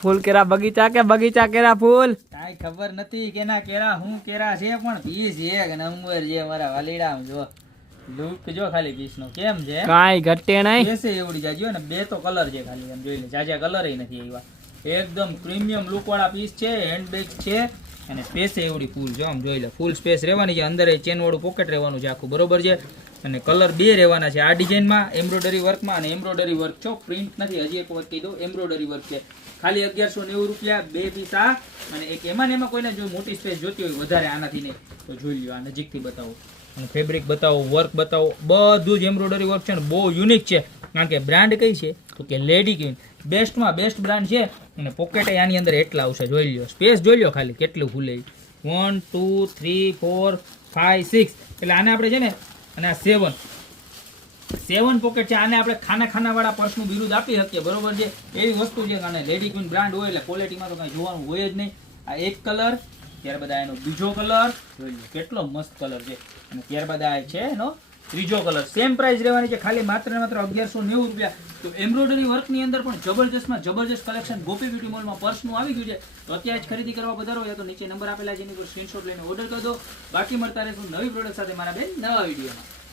ફૂલ કેરા બગીચા કે બગીચા કેરા ફૂલ કાઈ ખબર નથી કેના કેરા હું કેરા છે પણ પીસ એક નંબર છે મારા વાલીડા જો લુક જો ખાલી પીસ નો કેમ છે કાઈ ઘટે નહીં બેસે એવડી જાજો ને બે તો કલર છે ખાલી એમ જોઈ લે જાજા કલર નથી આવ્યા એકદમ પ્રીમિયમ લુક વાળા પીસ છે હેન્ડ બેગ છે અને સ્પેસ એવડી ફૂલ જો આમ જોઈ લે ફૂલ સ્પેસ રહેવાની છે અંદર એ ચેન વાળું પોકેટ રહેવાનું છે આખું બરોબર છે અને કલર બે રહેવાના છે આ ડિઝાઇનમાં એમ્બ્રોઇડરી વર્કમાં અને એમ્બ્રોઇડરી વર્ક છો પ્રિન્ટ નથી હજી એક વખત કીધું એમ્બ્રોઇડરી વર્ક છે ખાલી 1190 રૂપિયા બે પીસ આ અને એક એમાં ને એમાં કોઈને જો મોટી સ્પેસ જોતી હોય વધારે આનાથી નહીં તો જોઈ લ્યો આ નજીકથી બતાવો અને ફેબ્રિક બતાવો વર્ક બતાવો બધું જ એમ્બ્રોઇડરી વર્ક છે ને બહુ યુનિક છે કારણ કે બ્રાન્ડ કઈ છે તો કે લેડી ક્વીન બેસ્ટમાં બેસ્ટ બ્રાન્ડ છે અને પોકેટ આની અંદર એટલા આવશે જોઈ લ્યો સ્પેસ જોઈ લ્યો ખાલી કેટલું ખુલે 1 2 3 4 5 6 એટલે આને આપણે છે ને અને આ 7 પોકેટ છે આને આપણે ખાના વાળા પર્સનું બિરુદ આપી શકીએ બરોબર છે એવી વસ્તુ છે કારણ લેડી ક્વીન બ્રાન્ડ હોય એટલે ક્વોલિટીમાં તો કઈ જોવાનું હોય જ નહીં આ એક કલર ત્યારબાદ એનો બીજો કલર જોઈ લો કેટલો મસ્ત કલર છે અને ત્યારબાદ આ છે એનો ત્રીજો કલર સેમ પ્રાઇસ રહેવાની છે ખાલી માત્ર ને માત્ર 1190 રૂપિયા તો એમ્બ્રોઇડરી વર્કની અંદર પણ જબરજસ્તમાં જબરજસ્ત કલેક્શન ગોપી બ્યુટી મોલમાં પર્સનું આવી ગયું છે તો અત્યારે જ ખરીદી કરવા પધારો યા તો નીચે નંબર આપેલા છે એની પર સ્ક્રીનશોટ લઈને ઓર્ડર કરી દો બાકી મળતા રહેશું નવી પ્રોડક્ટ સાથે મારા બેન નવા વિડીયોમાં